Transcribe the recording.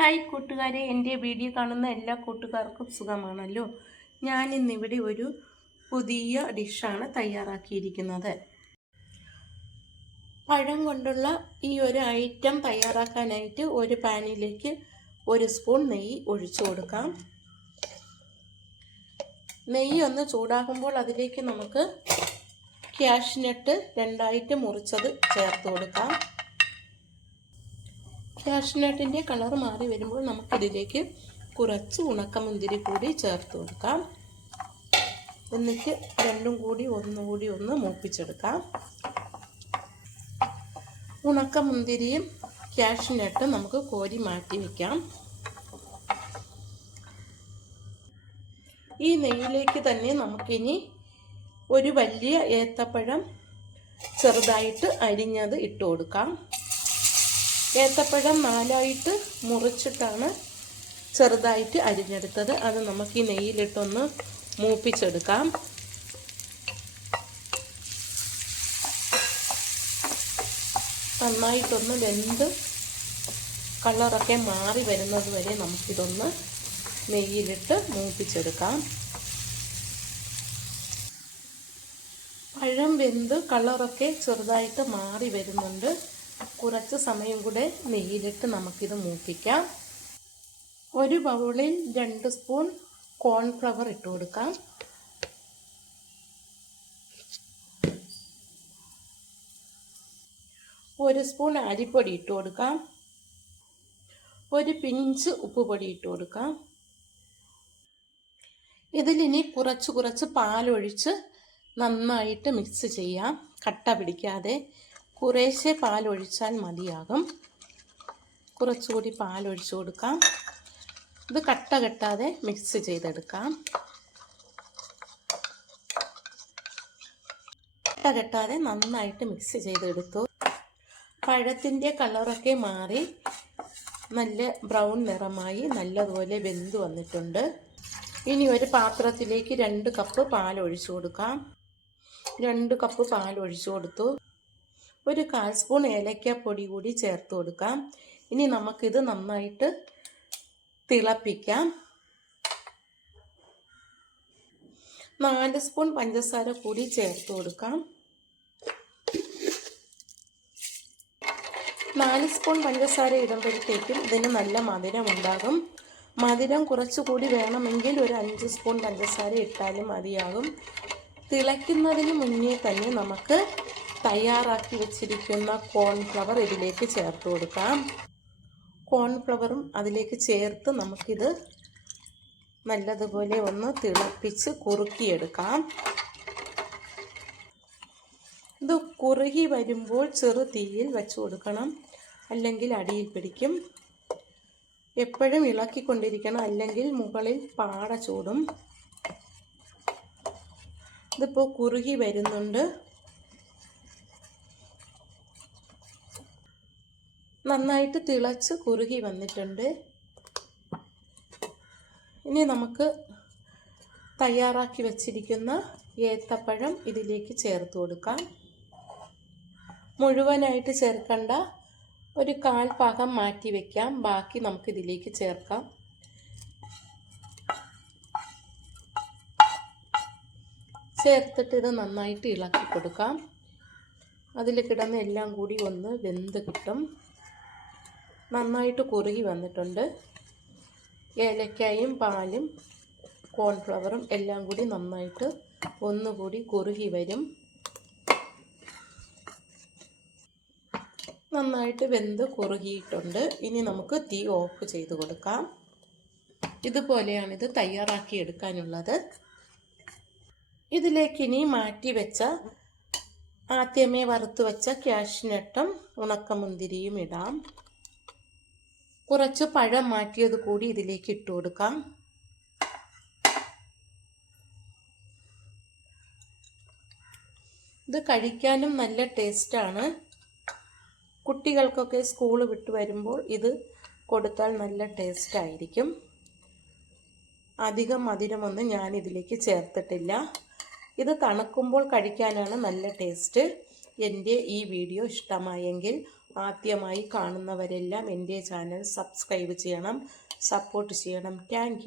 Hi കൂട്ടുകാരെ എന്റെ video കാണുന്ന എല്ലാ കൂട്ടുകാർക്കും സുഖമാണല്ലോ? ഞാൻ ഇന്നിവിടെ ഒരു പുതിയ ഡിഷാണ് തയ്യാറാക്കിയിരിക്കുന്നത്. പഴം കൊണ്ടുള്ള ഈ ഒരു ഐറ്റം തയ്യാറാക്കാനായിട്ട് ഒരു പാനിലേക്ക് ഒരു സ്പൂൺ നെയ്യ് ഒഴിച്ചു കൊടുക്കാം. നെയ്യ് ഒന്ന് ചൂടാകുമ്പോൾ അതിലേക്ക് നമുക്ക് ക്യാഷ്നട്ട് രണ്ടായിട്ട് മുറിച്ചത് ചേർത്ത് കൊടുക്കാം. കാഷ്നട്ടിന്റെ കളർ മാറി വരുമ്പോൾ നമുക്കിതിലേക്ക് കുറച്ച് ഉണക്കമുന്തിരി കൂടി ചേർത്ത് കൊടുക്കാം. എന്നിട്ട് രണ്ടും കൂടി ഒന്നുകൂടി ഒന്ന് മൂപ്പിച്ചെടുക്കാം. ഉണക്കമുന്തിരിയും കാഷ്നട്ട് നമുക്ക് കോരി മാറ്റി വയ്ക്കാം ഈ നെയ്യിലേക്ക് തന്നെ നമുക്കിനി ഒരു വലിയ ഏത്തപ്പഴം ചെറുതായിട്ട് അരിഞ്ഞത് ഇട്ട് കൊടുക്കാം. ഏത്തപ്പഴം നാലായിട്ട് മുറിച്ചിട്ടാണ് ചെറുതായിട്ട് അരിഞ്ഞെടുത്തത്. അത് നമുക്ക് ഈ നെയ്യിലിട്ടൊന്ന് മൂപ്പിച്ചെടുക്കാം. നന്നായിട്ടൊന്ന് വെന്ത് കളറൊക്കെ മാറി വരുന്നത് വരെ നമുക്കിതൊന്ന് നെയ്യിലിട്ട് മൂപ്പിച്ചെടുക്കാം. പഴം വെന്ത് കളറൊക്കെ ചെറുതായിട്ട് മാറി വരുന്നുണ്ട്. കുറച്ച് സമയം കൂടെ നെയ്യിലിട്ട് നമുക്കിത് മൂപ്പിക്കാം. ഒരു ബൗളിൽ രണ്ട് സ്പൂൺ കോൺഫ്ലവർ ഇട്ട് കൊടുക്കാം. ഒരു സ്പൂൺ അരിപ്പൊടി ഇട്ട് കൊടുക്കാം. ഒരു പിഞ്ച് ഉപ്പുപൊടി ഇട്ട് കൊടുക്കാം. ഇതിലിനി കുറച്ച് കുറച്ച് പാലൊഴിച്ച് നന്നായിട്ട് മിക്സ് ചെയ്യാം. കട്ട പിടിക്കാതെ. കുറേശ്ശെ പാലൊഴിച്ചാൽ മതിയാകും. കുറച്ചുകൂടി പാലൊഴിച്ചു കൊടുക്കാം. ഇത് കട്ട കെട്ടാതെ മിക്സ് ചെയ്തെടുക്കാം. കട്ട കെട്ടാതെ നന്നായിട്ട് മിക്സ് ചെയ്തെടുത്തു. പഴത്തിന്റെ കളറൊക്കെ മാറി നല്ല ബ്രൗൺ നിറമായി നല്ലതുപോലെ വെന്ത് വന്നിട്ടുണ്ട്. ഇനി ഒരു പാത്രത്തിലേക്ക് രണ്ട് കപ്പ് പാൽ ഒഴിച്ചു കൊടുക്കാം. രണ്ട് കപ്പ് പാൽ ഒഴിച്ചു കൊടുത്തു. ഒരു കാൽ സ്പൂൺ ഏലക്കാപ്പൊടി കൂടി ചേർത്ത് കൊടുക്കാം. ഇനി നമുക്കിത് നന്നായിട്ട് തിളപ്പിക്കാം. നാല് സ്പൂൺ പഞ്ചസാര കൂടി ചേർത്ത് കൊടുക്കാം. നാല് സ്പൂൺ പഞ്ചസാര ഇടുമ്പോഴത്തേക്കും ഇതിന് നല്ല മധുരം ഉണ്ടാകും. മധുരം കുറച്ചുകൂടി വേണമെങ്കിൽ ഒരു അഞ്ച് സ്പൂൺ പഞ്ചസാര ഇട്ടാലും മതിയാകും. തിളയ്ക്കുന്നതിന് മുന്നേ തന്നെ നമുക്ക് തയ്യാറാക്കി വെച്ചിരിക്കുന്ന കോൺഫ്ലവർ ഇതിലേക്ക് ചേർത്ത് കൊടുക്കാം. കോൺഫ്ലവറും അതിലേക്ക് ചേർത്ത് നമുക്കിത് നല്ലതുപോലെ ഒന്ന് തിളപ്പിച്ച് കുറുക്കിയെടുക്കാം. ഇത് കുറുകി വരുമ്പോൾ ചെറു തീയിൽ വെച്ച് കൊടുക്കണം. അല്ലെങ്കിൽ അടിയിൽ പിടിക്കും. എപ്പോഴും ഇളക്കിക്കൊണ്ടിരിക്കണം. അല്ലെങ്കിൽ മുകളിൽ പാട ചൂടും. ഇതിപ്പോൾ കുറുകി വരുന്നുണ്ട്. നന്നായിട്ട് തിളച്ച് കുറുകി വന്നിട്ടുണ്ട്. ഇനി നമുക്ക് തയ്യാറാക്കി വച്ചിരിക്കുന്ന ഏത്തപ്പഴം ഇതിലേക്ക് ചേർത്ത് കൊടുക്കാം. മുഴുവനായിട്ട് ചേർക്കണ്ട ഒരു കാൽ ഭാഗം മാറ്റി വയ്ക്കാം ബാക്കി നമുക്ക് ഇതിലേക്ക് ചേർക്കാം. ചേർത്തിട്ട് ഇത് നന്നായിട്ട് ഇളക്കി കൊടുക്കാം. അതിൽ കിടന്ന് എല്ലാം കൂടി ഒന്ന് വെന്ത് കിട്ടും. നന്നായിട്ട് കുറുകി വന്നിട്ടുണ്ട്. ഏലക്കായും പാലും കോൺഫ്ലവറും എല്ലാം കൂടി നന്നായിട്ട് ഒന്നുകൂടി കുറുകി വരും. നന്നായിട്ട് വെന്ത് കുറുകിയിട്ടുണ്ട്. ഇനി നമുക്ക് തീ ഓഫ് ചെയ്ത് കൊടുക്കാം. ഇതുപോലെയാണിത് തയ്യാറാക്കി എടുക്കാനുള്ളത്. ഇതിലേക്ക് ഇനി മാറ്റി വെച്ച ആദ്യമേ വറുത്ത് വെച്ച ക്യാഷ്നട്ടും ഉണക്കമുന്തിരിയും ഇടാം. കുറച്ച് പഴം മാറ്റിയത് കൂടി ഇതിലേക്ക് ഇട്ട് കൊടുക്കാം. ഇത് കഴിക്കാനും നല്ല ടേസ്റ്റാണ് കുട്ടികൾക്കൊക്കെ സ്കൂൾ വിട്ട് വരുമ്പോൾ ഇത് കൊടുത്താൽ നല്ല ടേസ്റ്റ് ആയിരിക്കും. അധികം മധുരമൊന്നും ഞാൻ ഇതിലേക്ക് ചേർത്തിട്ടില്ല. ഇത് തണുക്കുമ്പോൾ കഴിക്കാനാണ് നല്ല ടേസ്റ്റ് എന്റെ ഈ വീഡിയോ ഇഷ്ടമായെങ്കിൽ ആദ്യമായി കാണുന്നവരെല്ലാം എന്റെ ചാനൽ സബ്സ്ക്രൈബ് ചെയ്യണം സപ്പോർട്ട് ചെയ്യണം. താങ്ക്